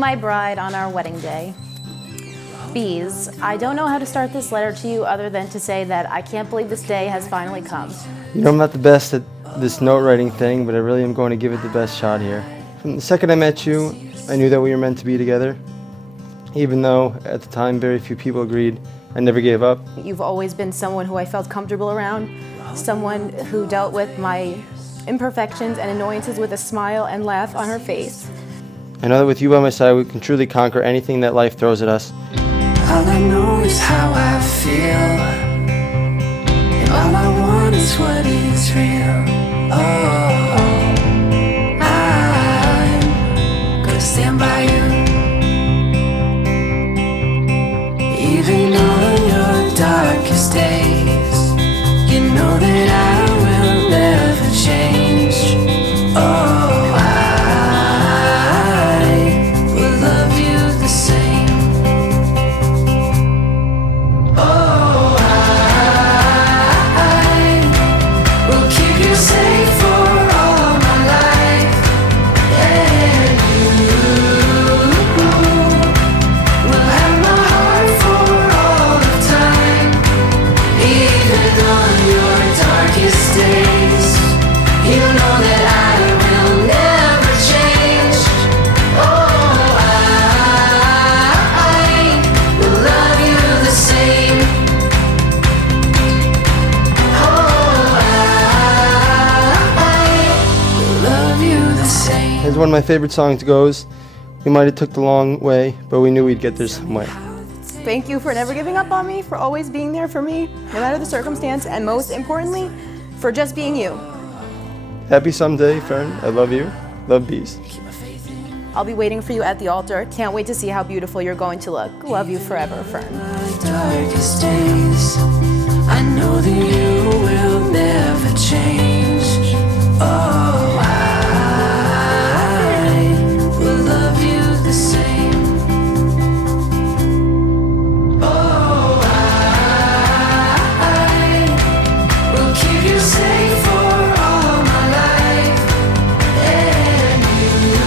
my bride on our wedding day. Bees, I don't know how to start this letter to you other than to say that I can't believe this day has finally come. You know, I'm not the best at this note writing thing, but I really am going to give it the best shot here. From the second I met you, I knew that we were meant to be together. Even though, at the time, very few people agreed, I never gave up. You've always been someone who I felt comfortable around, someone who dealt with my imperfections and annoyances with a smile and laugh on her face. I know that with you by my side, we can truly conquer anything that life throws at us. All I know is how I feel, and all I want is what is real. Oh, I'm gonna stand by you, even on your darkest days. You know that I will never change. Oh, I will love you the same. As one of my favorite songs goes, we might have took the long way, but we knew we'd get there some way. Thank you for never giving up on me, for always being there for me, no matter the circumstance, and most importantly, for just being you. Happy someday, Fern. I love you. Love, Bees. I'll be waiting for you at the altar. Can't wait to see how beautiful you're going to look. Love you forever, Fern. Darkest days, I know that you will never change. Oh, I will love you the same. Oh, I will keep you safe for all my life, and you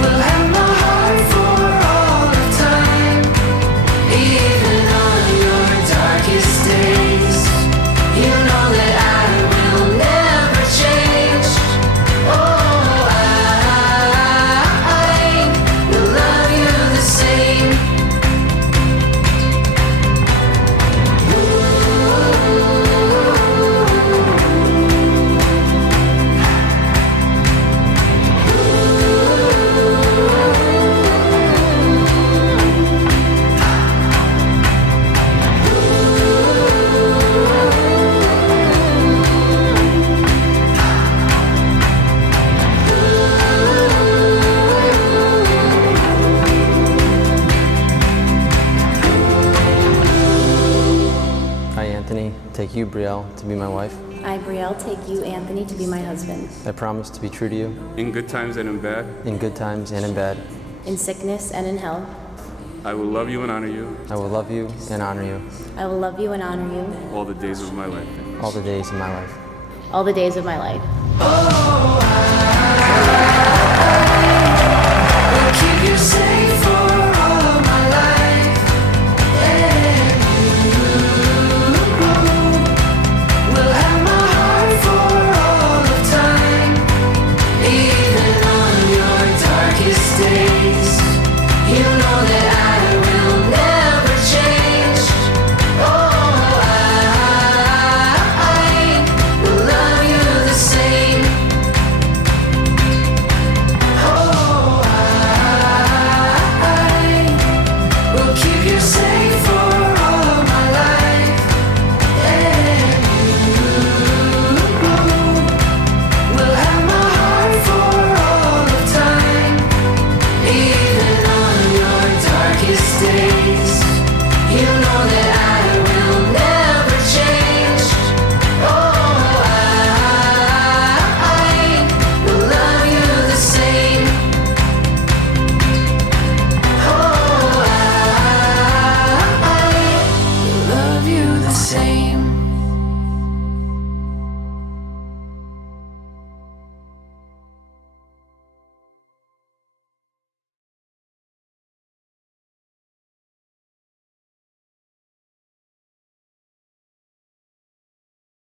will have my heart for all of time, even on your darkest days. You know that I will never change. Oh, I will love you the same. I, Anthony, take you, Brielle, to be my wife. I, Brielle, take you, Anthony, to be my husband. I promise to be true to you, in good times and in bad. in good times and in bad. In sickness and in health. I will love you and honor you I will love you and honor you I will love you and honor you all the days of my life. all the days of my life. all the days of my life. Oh,